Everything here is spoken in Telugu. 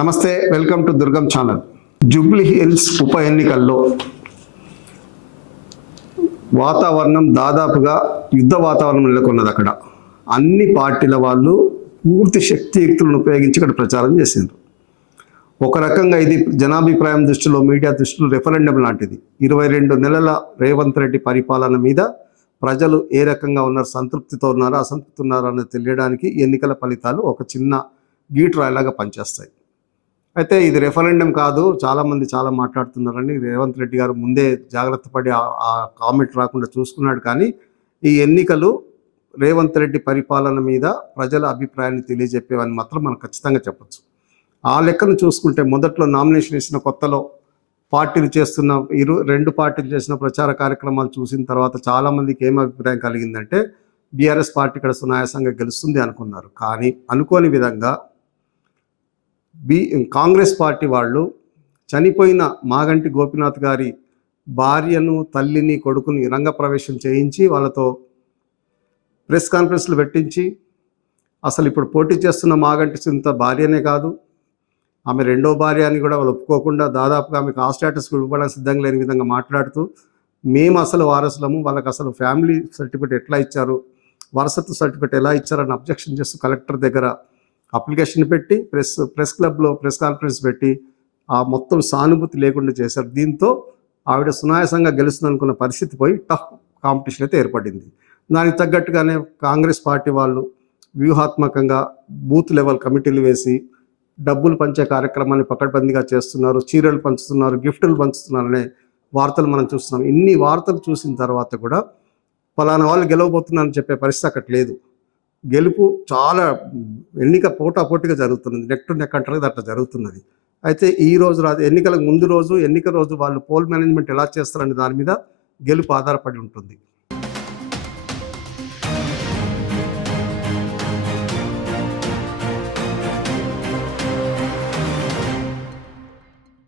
నమస్తే, welcome to Durgam channel. Jubilee hills ఉప ఎన్నికల్లో వాతావరణం దాదాపుగా యుద్ధ వాతావరణం నెలకొన్నది. అక్కడ అన్ని పార్టీల వాళ్ళు పూర్తి శక్తియుక్తులను ఉపయోగించి ఇక్కడ ప్రచారం చేసిండ్రు. ఒక రకంగా ఇది జనాభిప్రాయం దృష్టిలో, మీడియా దృష్టిలో రెఫరెండం లాంటిది. 22 నెలల రేవంత్ రెడ్డి పరిపాలన మీద ప్రజలు ఏ రకంగా ఉన్నారు, సంతృప్తితో ఉన్నారా అసంతృప్తి ఉన్నారా అనేది తెలియడానికి ఎన్నికల ఫలితాలు ఒక చిన్న గీట్రాయిలాగా పనిచేస్తాయి. అయితే ఇది రెఫరెండం కాదు, చాలామంది చాలా మాట్లాడుతున్నారని రేవంత్ రెడ్డి గారు ముందే జాగ్రత్త పడి ఆ కామెంట్ రాకుండా చూసుకున్నాడు. కానీ ఈ ఎన్నికలు రేవంత్ రెడ్డి పరిపాలన మీద ప్రజల అభిప్రాయాన్ని తెలియజెప్పేవని మాత్రం మనం ఖచ్చితంగా చెప్పచ్చు. ఆ లెక్కను చూసుకుంటే మొదట్లో నామినేషన్ ఇచ్చిన కొత్తలో పార్టీలు చేస్తున్న రెండు పార్టీలు చేసిన ప్రచార కార్యక్రమాలు చూసిన తర్వాత చాలామందికి ఏం అభిప్రాయం కలిగిందంటే బీఆర్ఎస్ పార్టీ ఇక్కడ సునాయాసంగా గెలుస్తుంది అనుకున్నారు. కానీ అనుకోని విధంగా కాంగ్రెస్ పార్టీ వాళ్ళు చనిపోయిన మాగంటి గోపీనాథ్ గారి భార్యను, తల్లిని, కొడుకుని రంగప్రవేశం చేయించి వాళ్ళతో ప్రెస్ కాన్ఫరెన్స్లు పెట్టించి అసలు ఇప్పుడు పోటీ చేస్తున్న మాగంటి సునీత భార్యనే కాదు, ఆమె రెండో భార్య అని కూడా వాళ్ళు ఒప్పుకోకుండా దాదాపుగా ఆమెకు ఆ స్టేటస్ ఇవ్వడానికి సిద్ధంగా లేని విధంగా మాట్లాడుతూ మేము అసలు వారసులము, వాళ్ళకి అసలు ఫ్యామిలీ సర్టిఫికేట్ ఎట్లా ఇచ్చారు, వారసత్వ సర్టిఫికేట్ ఎలా ఇచ్చారని అబ్జెక్షన్ చేస్తూ కలెక్టర్ దగ్గర అప్లికేషన్ పెట్టి ప్రెస్ క్లబ్లో ప్రెస్ కాన్ఫరెన్స్ పెట్టి ఆ మొత్తం సానుభూతి లేకుండా చేశారు. దీంతో ఆవిడ సునాయాసంగా గెలుస్తుంది అనుకున్న పరిస్థితి పోయి టఫ్ కాంపిటీషన్ అయితే ఏర్పడింది. దానికి తగ్గట్టుగానే కాంగ్రెస్ పార్టీ వాళ్ళు వ్యూహాత్మకంగా బూత్ లెవెల్ కమిటీలు వేసి డబ్బులు పంచే కార్యక్రమాన్ని పకడ్బందీగా చేస్తున్నారు, చీరలు పంచుతున్నారు, గిఫ్టులు పంచుతున్నారనే వార్తలు మనం చూస్తున్నాం. ఇన్ని వార్తలు చూసిన తర్వాత కూడా ఫలానా వాళ్ళు గెలవబోతున్నారని చెప్పే పరిస్థితి అక్కడ లేదు. గెలుపు చాలా ఎన్నిక పోటాపోటీగా జరుగుతున్నది, నెక్ టు నెక్ అంటారు అట్లా జరుగుతున్నది. అయితే ఈ రోజు ఎన్నికలకు ముందు రోజు, ఎన్నిక రోజు వాళ్ళు పోల్ మేనేజ్మెంట్ ఎలా చేస్తారనే దాని మీద గెలుపు ఆధారపడి ఉంటుంది.